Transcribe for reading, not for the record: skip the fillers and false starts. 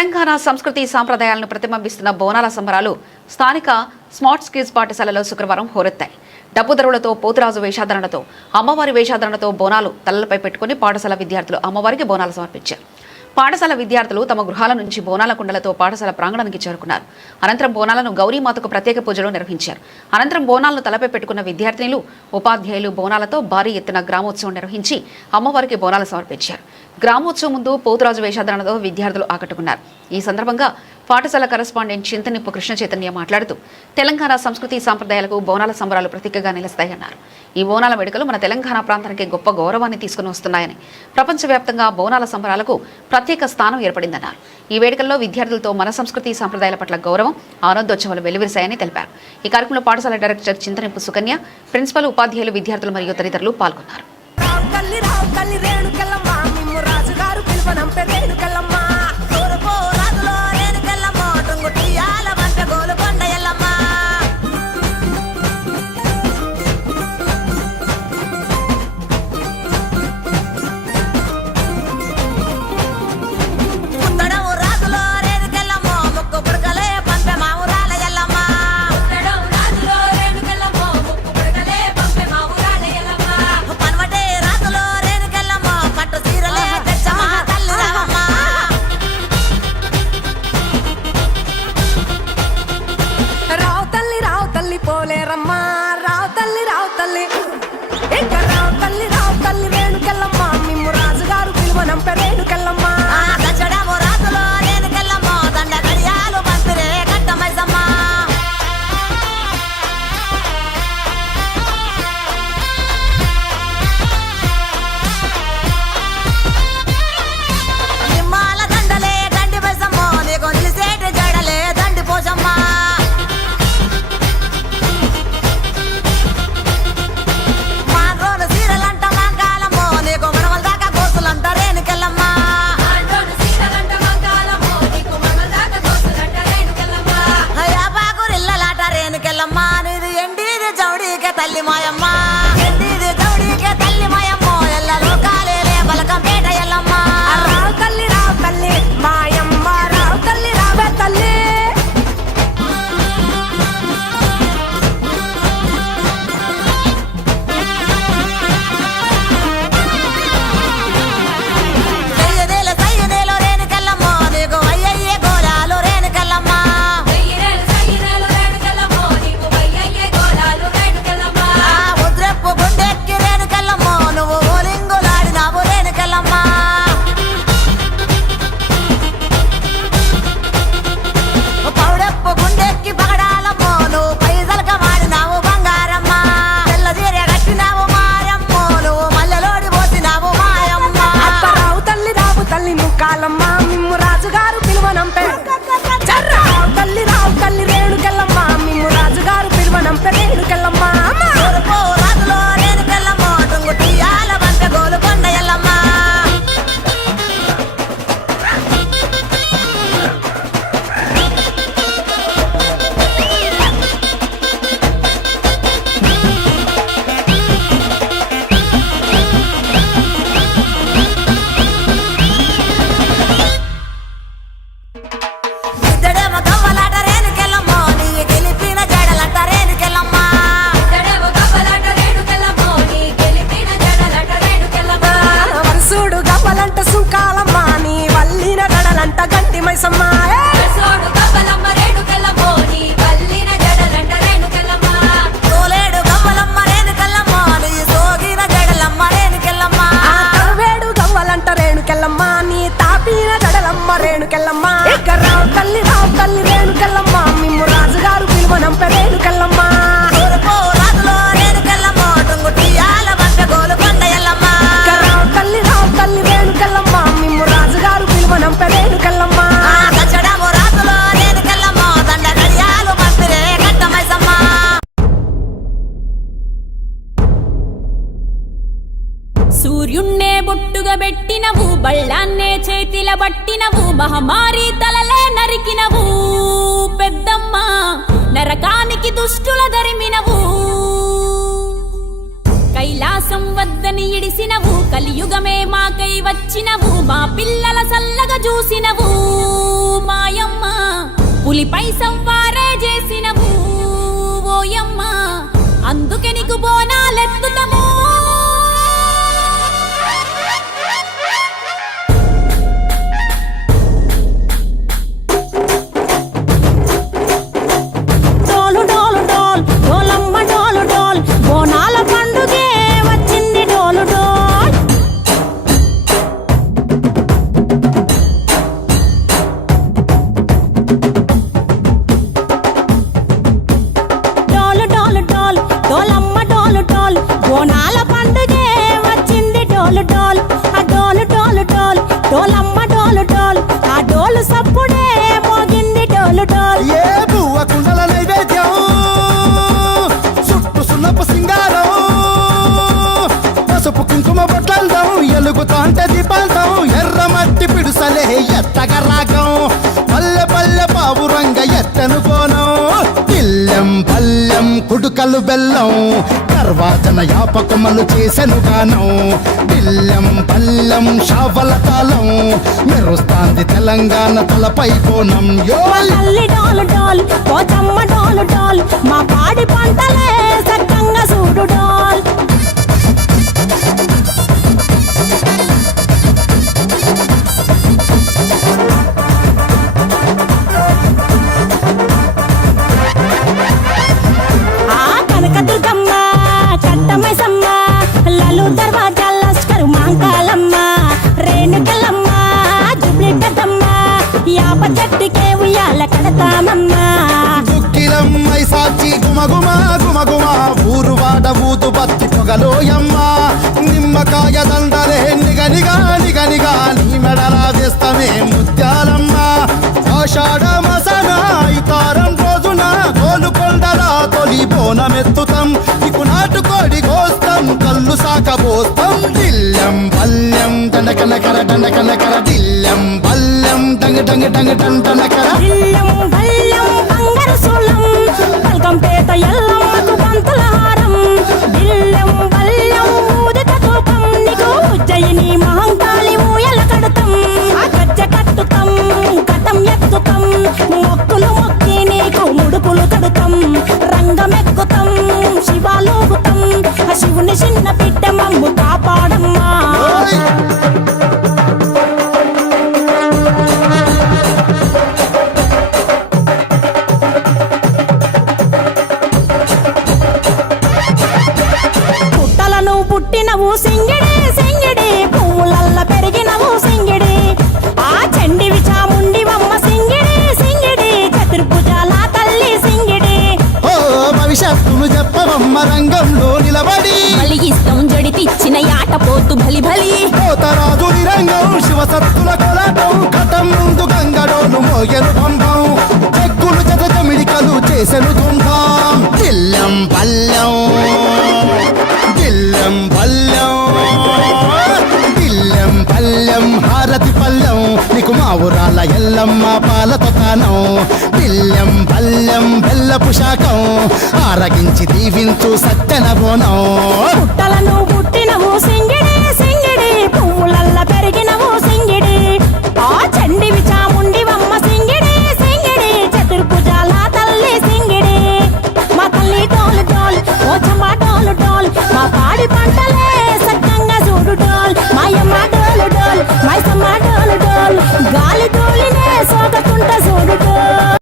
తెలంగాణ సంస్కృతి సాంప్రదాయాలను ప్రతిబింబిస్తున్న బోనాల సంబరాలు స్థానిక స్మార్ట్ స్కిల్స్ పాఠశాలలో శుక్రవారం హోరెత్తాయి. డబ్బు ధరలతో పోతురాజు వేషాధరణతో అమ్మవారి వేషాధరణతో బోనాలు తలలపై పెట్టుకుని పాఠశాల విద్యార్థులు అమ్మవారికి బోనాలు సమర్పించారు. పాఠశాల విద్యార్థులు తమ గృహాల నుంచి బోనాల కుండలతో పాఠశాల ప్రాంగణానికి చేరుకున్నారు. అనంతరం బోనాలను గౌరీమాతకు ప్రత్యేక పూజలు నిర్వహించారు. అనంతరం బోనాలను తలపై పెట్టుకున్న విద్యార్థినులు ఉపాధ్యాయులు బోనాలతో భారీ ఎత్తున గ్రామోత్సవం నిర్వహించి అమ్మవారికి బోనాలు సమర్పించారు. గ్రామోత్సవం ముందు పోతురాజు వేషాధరణతో విద్యార్థులు ఆకట్టుకున్నారు. ఈ సందర్భంగా పాఠశాల కరెస్పాండెంట్ చింతనిప్పు కృష్ణ చైతన్య మాట్లాడుతూ తెలంగాణ సంస్కృతి సాంప్రదాయాలకు బోనాల సంబరాలు ప్రతీకగా నిలుస్తాయన్నారు. ఈ బోనాల వేడుకలు మన తెలంగాణ ప్రాంతానికి గొప్ప గౌరవాన్ని తీసుకుని వస్తున్నాయని, ప్రపంచవ్యాప్తంగా బోనాల సంబరాలకు ప్రత్యేక స్థానం ఏర్పడిందన్నారు. ఈ వేడుకల్లో విద్యార్థులతో మన సంస్కృతి సాంప్రదాయాల పట్ల గౌరవం, ఆనందోత్సవాలు వెలువరిశాయని తెలిపారు. ఈ కార్యక్రమంలో పాఠశాల డైరెక్టర్ చింతనిప్పు సుకన్య, ప్రిన్సిపల్, ఉపాధ్యాయులు, విద్యార్థులు మరియు తదితరులు పాల్గొన్నారు. తల్లి మాయమ్మ ఎండిది జౌడికే తల్లి మాయమ్మ ఎల్ల లోకాలేలే బలకంపేట ఎల్లమ్మ రావు తల్లి మాయమ్మ రావు తల్లి రావే తల్లి సయ్యదేలో రేణుకెల్లమ్మ నీకు అయ్యయ్యే గోలాలు రేణుకెల్లమ్మ సూర్యున్నే బొట్టుగా పెట్టినవు, బళ్ళాన్నే చేతిల బట్టినవు, మహమారి తలలే నరికినవు పెద్దమ్మ, నరకానికి దుష్టుల దరిమినవు, కైలాసం వద్దని ఇడిసినవు, కలియుగమే మాకై వచ్చినవు, మా పిల్లల సల్లగా చూసినవు సప్పుడే మోగింది డోలు డోల్ ఏ బువ్వ కుండల నైవేద్యం చుట్టు సున్నపు సింగారం పసుపు కుంకుమ బొట్లందం ఎలుగుతాంటే దీపాంతం ఎర్ర మట్టి పిడుసలే ఎత్తగ రాగం పల్లె పల్లె పావురంగ ఎత్తను కోనం పిల్లెం పల్లెం కుడుకలు బెల్లం కర్వాచన యాపకమలు చేసెను గానం పిల్లెం పల్లెం షావల తాళం మెరుస్తాంది తెలంగాణ తలపై కోణం యో తల్లి డోలు డోల్ పోచమ్మ డోలు డోల్ మా పాడి పంటలే సక్కంగా చూడు డోల్ ఆ కనకదుర్గమ్మ కట్టమైసమ్మ లలు దర్వాజా లస్కరు మాంకాలమ్మ రేణుకలమ్మ జుబ్లి పెద్దమ్మ యాప చెట్టుకే ఉయ్యాల కడతామమ్మ దుక్కిలమ్మై సాచి గుమగుమ గుమగుమ ఊరు వాడ ఊదు బత్తి పొగలోయమ్మ నిమ్మకాయ దండలే నిగనిగా నిగనిగా నీ మెడలా వేస్తమే ముత్యాలమ్మ ఆషాఢ మసన ఇతారం రోజున గోలుకొండల తొలి బోనమెత్తుతాం నీకు నాటుకోడి కోస్తాం కళ్ళు సాకబోస్తాం దిల్లెం పల్లెం దండకనకర దండకనకర దిల్లెం పల్లెం డంగ డంగ డంగ డండనకర బిల్లం బల్లం బంగారు సోలం పల్కంపేట ఎల్లమ్మకు పంతుల హారం బిల్లం బల్లం ఊదిత ధూపం నీకు ఉజ్జయిని మహంకాళి ఊయల కడతాం ఆ గజ్జ కట్టుతాం కటం ఎత్తుతాం మొక్కులు మొక్కి నీకు ముడుపులు కడుతాం రంగమెక్కుతాం శివాలోగుతాం ఆ శివుని చిన్న బిడ్డ మమ్ము కాపాడమ్మా ఓయ్! పుట్టలను పుట్టినవు సింగిడి సింగిడి పువ్వులల్ల పెరిగినవు సింగిడి ఆ చండివి చాముండివమ్మ సింగిడి సింగిడి చతుర్భుజాల తల్లి సింగిడి ఓ భవిష్యత్తును చెప్పవమ్మ రంగంలో నిలబడి బలిగిస్తాం జడితిచ్చిన యాట పోతు బలి బలి పోతరాజు నిరంగం శివసత్తుల కొలాటం కటం ముందు గంగడోను మోగెను పంపం చెక్కులు జత జమిడికలు చేసెను తుంటాం దిల్లెం పల్లెం దిల్లెం పల్లెం దిల్లెం పల్లెం హారతి పల్లెం నీకు మా ఊరాల ఎల్లమ్మ పాలతో తానం దిల్లెం పల్లెం బెల్లపు శాఖం ఆరగించి దీవించు సత్యన బోనం పుట్టలను పుట్టినవు సింగిడి